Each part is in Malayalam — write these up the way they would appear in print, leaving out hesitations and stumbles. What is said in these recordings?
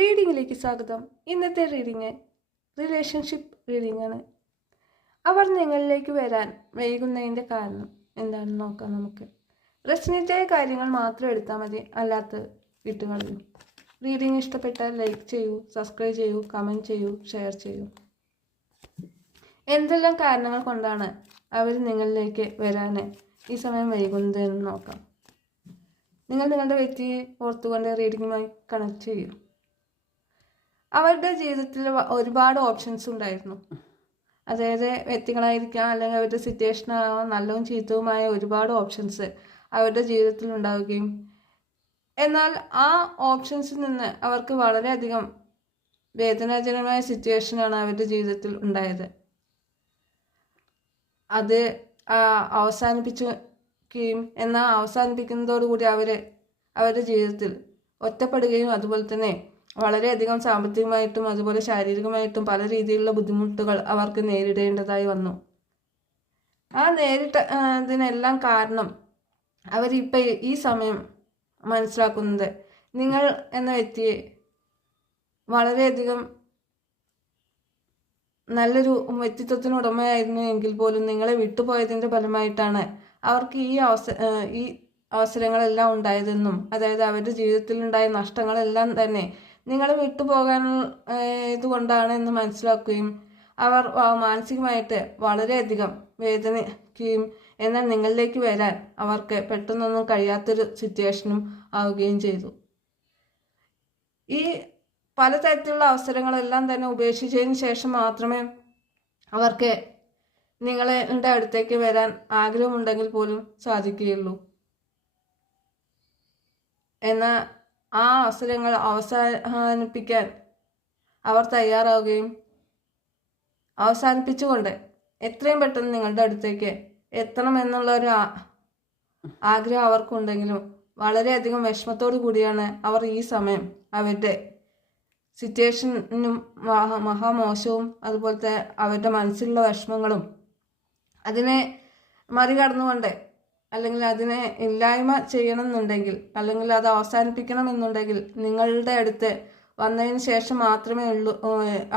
റീഡിങ്ങിലേക്ക് സ്വാഗതം. ഇന്നത്തെ റീഡിങ് റിലേഷൻഷിപ്പ് റീഡിംഗ് ആണ്. അവർ നിങ്ങളിലേക്ക് വരാൻ വൈകുന്നതിൻ്റെ കാരണം എന്താണെന്ന് നോക്കാം. നമുക്ക് റെസനേറ്റായ കാര്യങ്ങൾ മാത്രം എടുത്താൽ മതി, അല്ലാത്ത വിട്ടുകളയും. റീഡിങ് ഇഷ്ടപ്പെട്ടാൽ ലൈക്ക് ചെയ്യൂ, സബ്സ്ക്രൈബ് ചെയ്യൂ, കമൻറ്റ് ചെയ്യൂ, ഷെയർ ചെയ്യൂ. എന്തെല്ലാം കാരണങ്ങൾ കൊണ്ടാണ് അവർ നിങ്ങളിലേക്ക് വരാൻ ഈ സമയം വൈകുന്നതെന്ന് നോക്കാം. നിങ്ങൾ നിങ്ങളുടെ വ്യക്തിയെ ഓർത്തുകൊണ്ട് റീഡിങ്ങുമായി കണക്ട് ചെയ്യൂ. അവരുടെ ജീവിതത്തിൽ ഒരുപാട് ഓപ്ഷൻസ് ഉണ്ടായിരുന്നു. അതായത് വ്യക്തികളായിരിക്കാം, അല്ലെങ്കിൽ അവരുടെ സിറ്റുവേഷൻ ആവാം, നല്ലതും ചീത്തവുമായ ഒരുപാട് ഓപ്ഷൻസ് അവരുടെ ജീവിതത്തിൽ ഉണ്ടാവുകയും എന്നാൽ ആ ഓപ്ഷൻസിൽ നിന്ന് അവർക്ക് വളരെയധികം വേദനാജനകമായ സിറ്റുവേഷനാണ് അവരുടെ ജീവിതത്തിൽ ഉണ്ടായത്. അത് അവസാനിപ്പിക്കുകയും എന്നാൽ അവസാനിപ്പിക്കുന്നതോടുകൂടി അവരുടെ ജീവിതത്തിൽ ഒറ്റപ്പെടുകയും അതുപോലെ തന്നെ വളരെയധികം സാമ്പത്തികമായിട്ടും അതുപോലെ ശാരീരികമായിട്ടും പല രീതിയിലുള്ള ബുദ്ധിമുട്ടുകൾ അവർക്ക് നേരിടേണ്ടതായി വന്നു. ആ ഇതിനെല്ലാം കാരണം അവരിപ്പോൾ ഈ സമയം മനസ്സിലാക്കുന്നത് നിങ്ങൾ എന്ന വ്യക്തിയെ വളരെയധികം നല്ലൊരു വ്യക്തിത്വത്തിന് ഉടമയായിരുന്നു എങ്കിൽ പോലും നിങ്ങളെ വിട്ടുപോയതിൻ്റെ ഫലമായിട്ടാണ് അവർക്ക് ഈ അവസരങ്ങളെല്ലാം ഉണ്ടായതെന്നും, അതായത് അവരുടെ ജീവിതത്തിൽ ഉണ്ടായ നഷ്ടങ്ങളെല്ലാം തന്നെ നിങ്ങളെ വിട്ടുപോകാൻ ഇതുകൊണ്ടാണ് എന്ന് മനസ്സിലാക്കുകയും അവർ മാനസികമായിട്ട് വളരെയധികം വേദനിക്കുകയും എന്നാൽ നിങ്ങളിലേക്ക് വരാൻ അവർക്ക് പെട്ടെന്നൊന്നും കഴിയാത്തൊരു സിറ്റുവേഷനും ആവുകയും ചെയ്തു. ഈ പലതരത്തിലുള്ള അവസരങ്ങളെല്ലാം തന്നെ ഉപേക്ഷിച്ചതിന് ശേഷം മാത്രമേ അവർക്ക് നിങ്ങളുടെ അടുത്തേക്ക് വരാൻ ആഗ്രഹമുണ്ടെങ്കിൽ പോലും സാധിക്കുകയുള്ളൂ. എന്നാൽ ആ അവസരങ്ങൾ അവസാനിപ്പിക്കാൻ അവർ തയ്യാറാവുകയും അവസാനിപ്പിച്ചുകൊണ്ട് എത്രയും പെട്ടെന്ന് നിങ്ങളുടെ അടുത്തേക്ക് എത്തണമെന്നുള്ള ഒരു ആഗ്രഹം അവർക്കുണ്ടെങ്കിലും വളരെയധികം വിഷമത്തോടു കൂടിയാണ് അവർ ഈ സമയം അവരുടെ സിറ്റുവേഷനും മഹാമോശവും അതുപോലത്തെ അവരുടെ മനസ്സിലുള്ള വിഷമങ്ങളും അതിനെ മറികടന്നുകൊണ്ട് അല്ലെങ്കിൽ അതിനെ ഇല്ലായ്മ ചെയ്യണമെന്നുണ്ടെങ്കിൽ അല്ലെങ്കിൽ അത് അവസാനിപ്പിക്കണമെന്നുണ്ടെങ്കിൽ നിങ്ങളുടെ അടുത്ത് വന്നതിന് ശേഷം മാത്രമേ ഉള്ളൂ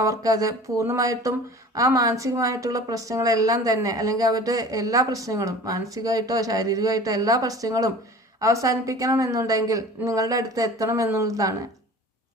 അവർക്കത് പൂർണ്ണമായിട്ടും ആ മാനസികമായിട്ടുള്ള പ്രശ്നങ്ങളെല്ലാം തന്നെ അല്ലെങ്കിൽ അവരുടെ എല്ലാ പ്രശ്നങ്ങളും മാനസികമായിട്ടോ ശാരീരികമായിട്ടോ എല്ലാ പ്രശ്നങ്ങളും അവസാനിപ്പിക്കണമെന്നുണ്ടെങ്കിൽ നിങ്ങളുടെ അടുത്ത് എത്തണം എന്നുള്ളതാണ്.